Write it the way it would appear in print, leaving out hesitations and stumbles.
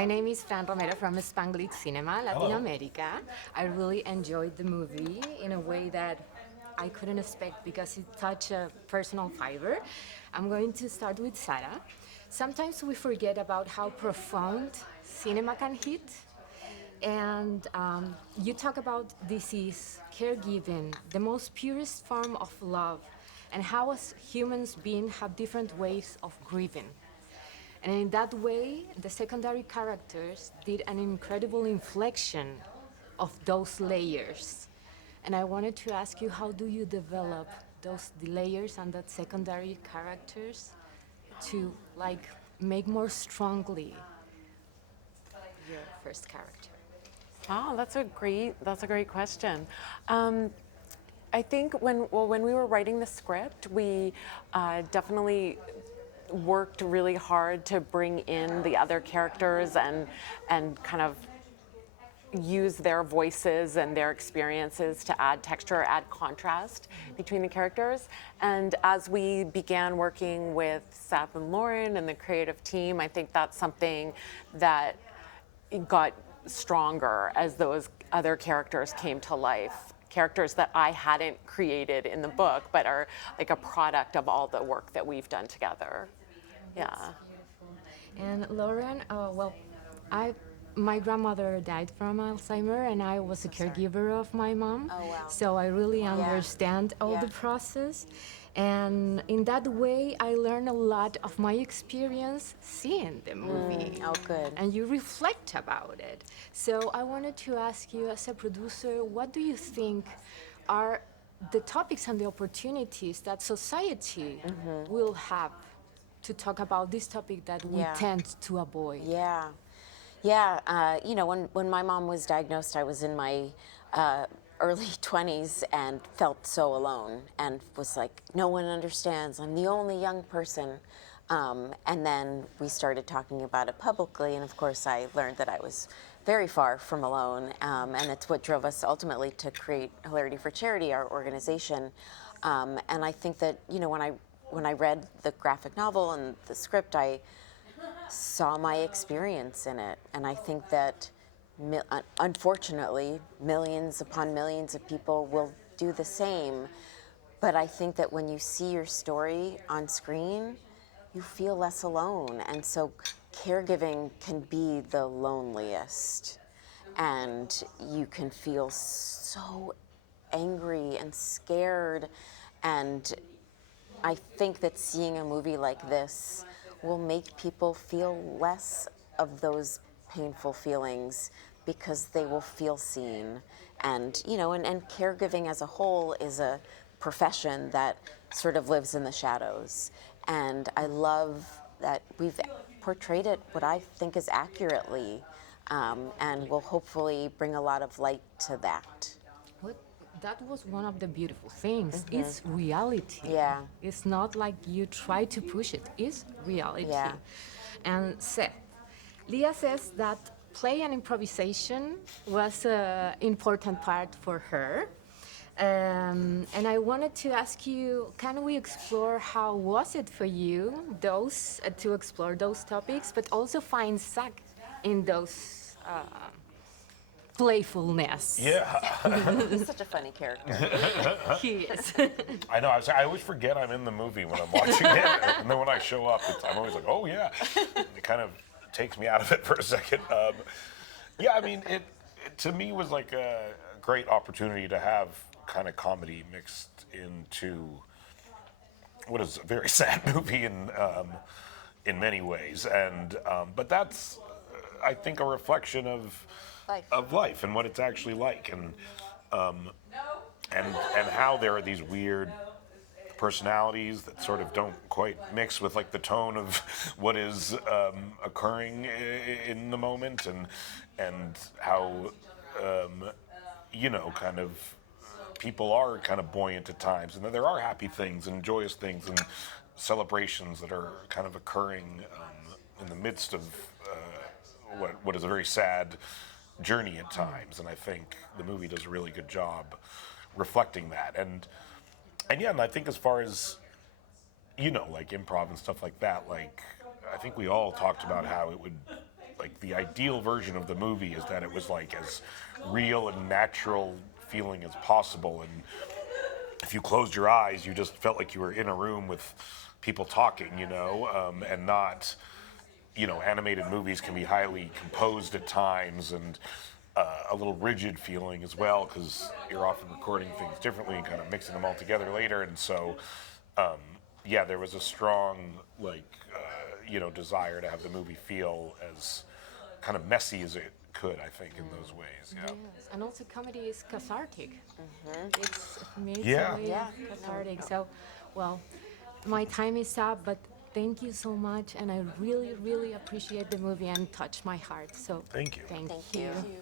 My name is Fran Romero from Spanglish Cinema, Latin America. I really enjoyed the movie in a way that I couldn't expect because it touched a personal fiber. I'm going to start with Sarah. Sometimes we forget about how profound cinema can hit. And you talk about disease, caregiving, the most purest form of love, and how as humans beings have different ways of grieving. And in that way, the secondary characters did an incredible inflection of those layers. And I wanted to ask you, how do you develop those layers and that secondary characters to like make more strongly your first character? Oh, that's a great question. I think when we were writing the script, we definitely worked really hard to bring in the other characters and kind of use their voices and their experiences to add texture, add contrast between the characters. And as we began working with Seth and Lauren and the creative team, I think that's something that got stronger as those other characters came to life. Characters that I hadn't created in the book, but are like a product of all the work that we've done together. Yeah. And Lauren, my grandmother died from Alzheimer, and I was a caregiver of my mom. Oh, wow. So I really understand all the process. And in that way, I learned a lot of my experience seeing the movie. Oh, good. And you reflect about it. So I wanted to ask you, as a producer, what do you think are the topics and the opportunities that society will have to talk about this topic that we tend to avoid? When my mom was diagnosed, I was in my early 20s and felt so alone and was like, no one understands. I'm the only young person. And then we started talking about it publicly, and of course I learned that I was very far from alone, and it's what drove us ultimately to create Hilarity for Charity, our organization. And I think that, when I read the graphic novel and the script, I saw my experience in it. And I think that, unfortunately, millions upon millions of people will do the same. But I think that when you see your story on screen, you feel less alone. And so caregiving can be the loneliest. And you can feel so angry and scared. And I think that seeing a movie like this will make people feel less of those painful feelings because they will feel seen. And, and caregiving as a whole is a profession that sort of lives in the shadows. And I love that we've portrayed it what I think is accurately, and will hopefully bring a lot of light to that. That was one of the beautiful things. It's reality. Yeah. It's not like you try to push it. It's reality. Yeah. And Seth, Leah says that play and improvisation was an important part for her. And I wanted to ask you, can we explore how was it for you, to explore those topics, but also find Zach in those playfulness? Yeah. He's such a funny character. He is. I know. I always forget I'm in the movie when I'm watching it, and then when I show up, I'm always like, oh yeah. It kind of takes me out of it for a second. It to me was like a great opportunity to have kind of comedy mixed into what is a very sad movie in many ways, and but that's I think a reflection of life and what it's actually like, and how there are these weird personalities that sort of don't quite mix with like the tone of what is occurring in the moment, and how kind of people are kind of buoyant at times, and there are happy things and joyous things and celebrations that are kind of occurring in the midst of what is a very sad journey at times. And I think the movie does a really good job reflecting that. And I think as far as like improv and stuff like that, like I think we all talked about how it would like the ideal version of the movie is that it was like as real and natural feeling as possible, and if you closed your eyes, you just felt like you were in a room with people talking, and not, animated movies can be highly composed at times and a little rigid feeling as well, because you're often recording things differently and kind of mixing them all together later. And so, there was a strong, desire to have the movie feel as kind of messy as it could, I think, in those ways. Yeah. Yes, and also comedy is cathartic. It's made Yeah. a way cathartic. So, well, my time is up, but thank you so much, and I really, really appreciate the movie and touched my heart. So Thank you. Thank Thank you. you.